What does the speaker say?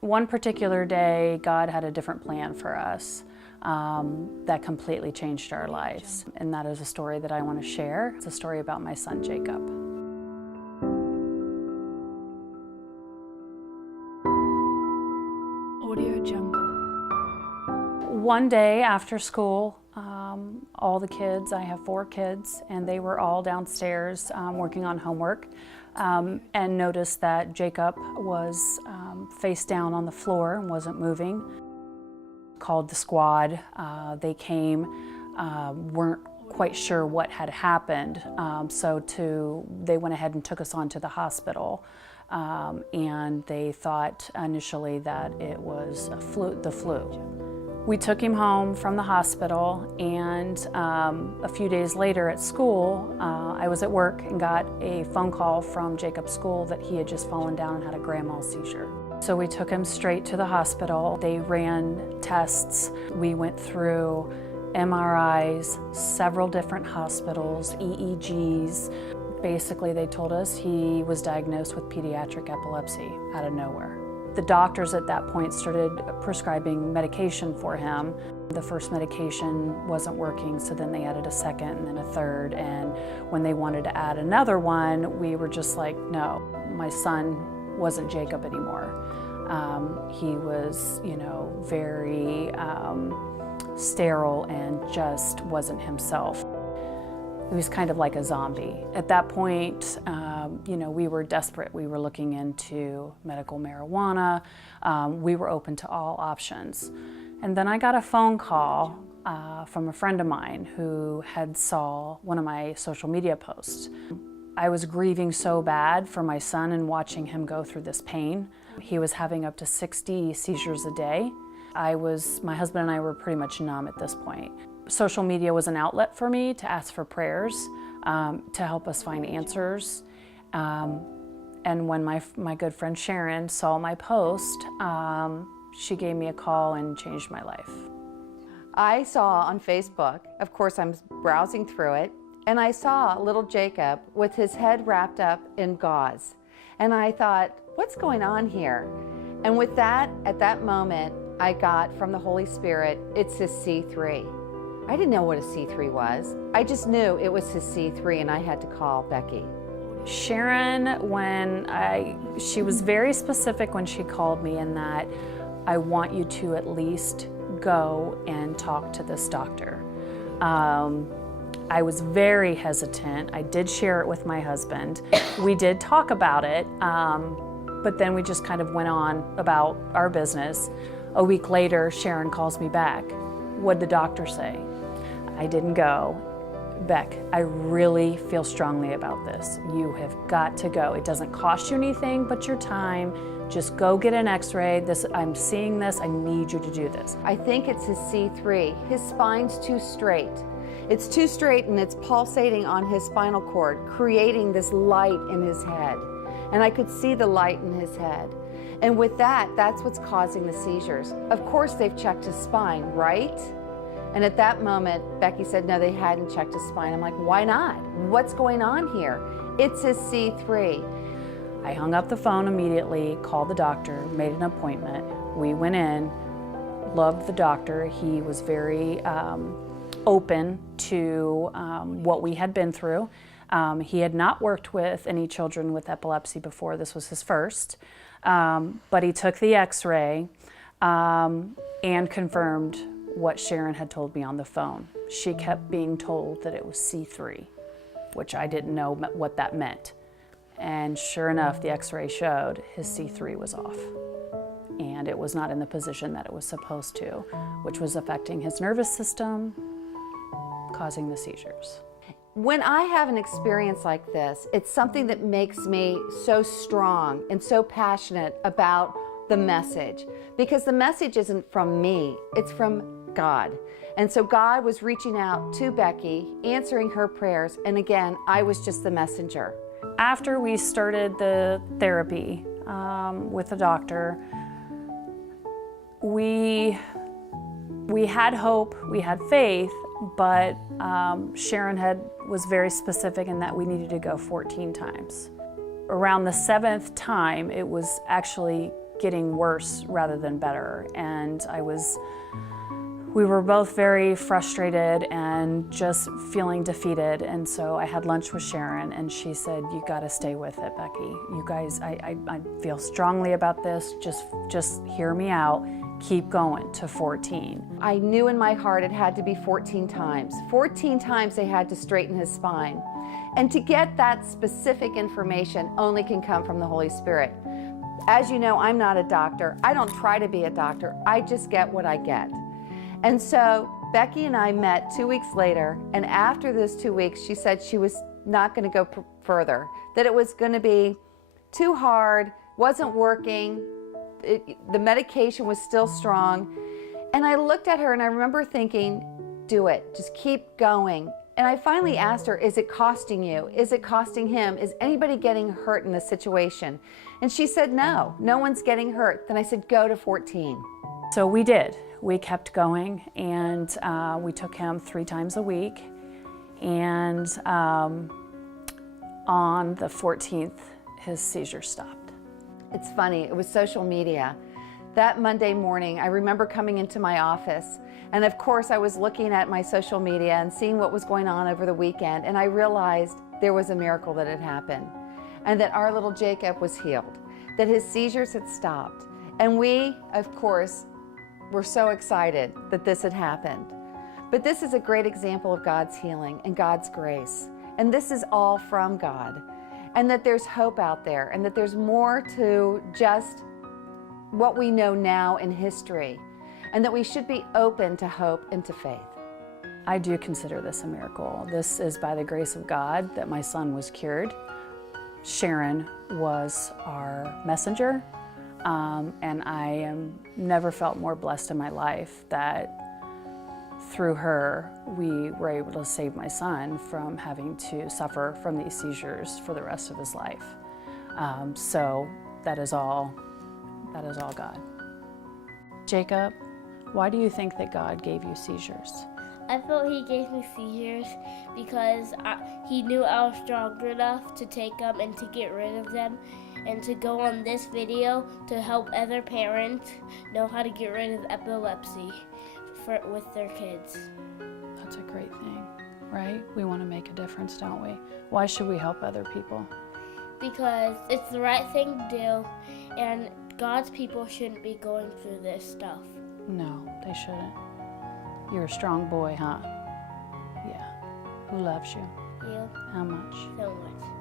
One particular day, God had a different plan for us that completely changed our lives. And that is a story that I want to share. It's a story about my son, Jacob. Audio Jungle. One day after school, all the kids, I have 4 kids, and they were all downstairs working on homework, and noticed that Jacob was face down on the floor and wasn't moving. Called the squad. They came, weren't quite sure what had happened, they went ahead and took us on to the hospital, and they thought initially that it was the flu. We took him home from the hospital, and a few days later at school, I was at work and got a phone call from Jacob's school that he had just fallen down and had a grand mal seizure. So we took him straight to the hospital. They ran tests. We went through MRIs, several different hospitals, EEGs. Basically, they told us he was diagnosed with pediatric epilepsy out of nowhere. The doctors at that point started prescribing medication for him. The first medication wasn't working, so then they added a second and then a third. And when they wanted to add another one, we were just like, no, my son wasn't Jacob anymore. He was, very sterile and just wasn't himself. He was kind of like a zombie. At that point, we were desperate. We were looking into medical marijuana. We were open to all options. And then I got a phone call from a friend of mine who had saw one of my social media posts. I was grieving so bad for my son and watching him go through this pain. He was having up to 60 seizures a day. My husband and I were pretty much numb at this point. Social media was an outlet for me to ask for prayers, to help us find answers. And when my good friend Sharon saw my post, she gave me a call and changed my life. I saw on Facebook, of course I'm browsing through it, and I saw little Jacob with his head wrapped up in gauze. And I thought, what's going on here? And with that, at that moment, I got from the Holy Spirit, it's his C3. I didn't know what a C3 was. I just knew it was his C3, and I had to call Becky. Sharon, she was very specific when she called me in that I want you to at least go and talk to this doctor. I was very hesitant. I did share it with my husband. We did talk about it, but then we just kind of went on about our business. A week later, Sharon calls me back. What'd the doctor say? I didn't go. Beck, I really feel strongly about this. You have got to go. It doesn't cost you anything but your time. Just go get an x-ray. I'm seeing this. I need you to do this. I think it's his C3. His spine's too straight. It's too straight, and it's pulsating on his spinal cord, creating this light in his head. And I could see the light in his head. And with that, that's what's causing the seizures. Of course, they've checked his spine, right? And at that moment, Becky said, no, they hadn't checked his spine. I'm like, why not? What's going on here? It's his C3. I hung up the phone immediately, called the doctor, made an appointment. We went in, loved the doctor. He was very open to what we had been through. He had not worked with any children with epilepsy before. This was his first. But he took the x-ray and confirmed what Sharon had told me on the phone. She kept being told that it was C3, which I didn't know what that meant. And sure enough, the x-ray showed his C3 was off. And it was not in the position that it was supposed to, which was affecting his nervous system, causing the seizures. When I have an experience like this, it's something that makes me so strong and so passionate about the message, because the message isn't from me, it's from God. And so God was reaching out to Becky, answering her prayers, and again, I was just the messenger. After we started the therapy with the doctor, we had hope, we had faith, but Sharon was very specific in that we needed to go 14 times. Around the 7th time, it was actually getting worse rather than better. And we were both very frustrated and just feeling defeated. And so I had lunch with Sharon, and she said, "You got to stay with it, Becky. You guys, I feel strongly about this. Just hear me out. Keep going to 14." I knew in my heart it had to be 14 times. 14 times they had to straighten his spine. And to get that specific information only can come from the Holy Spirit. As you know, I'm not a doctor. I don't try to be a doctor. I just get what I get. And so Becky and I met 2 weeks later, and after those 2 weeks, she said she was not going to go further, that it was going to be too hard, wasn't working, the medication was still strong. And I looked at her and I remember thinking, do it, just keep going. And I finally asked her, is it costing you? Is it costing him? Is anybody getting hurt in this situation? And she said, no one's getting hurt. Then I said, go to 14. So we did. We kept going, and we took him 3 times a week. And on the 14th, his seizure stopped. It's funny, it was social media. That Monday morning, I remember coming into my office, and of course I was looking at my social media and seeing what was going on over the weekend, and I realized there was a miracle that had happened, and that our little Jacob was healed, that his seizures had stopped. And we, of course, were so excited that this had happened. But this is a great example of God's healing and God's grace. And this is all from God. And that there's hope out there, and that there's more to just what we know now in history. And that we should be open to hope and to faith. I do consider this a miracle. This is by the grace of God that my son was cured. Sharon was our messenger. And I never felt more blessed in my life that through her, we were able to save my son from having to suffer from these seizures for the rest of his life. So that is all God. Jacob, why do you think that God gave you seizures? I felt he gave me seizures because he knew I was strong enough to take them and to get rid of them, and to go on this video to help other parents know how to get rid of epilepsy with their kids. That's a great thing, right? We want to make a difference, don't we? Why should we help other people? Because it's the right thing to do, and God's people shouldn't be going through this stuff. No, they shouldn't. You're a strong boy, huh? Yeah. Who loves you? You How much? so much.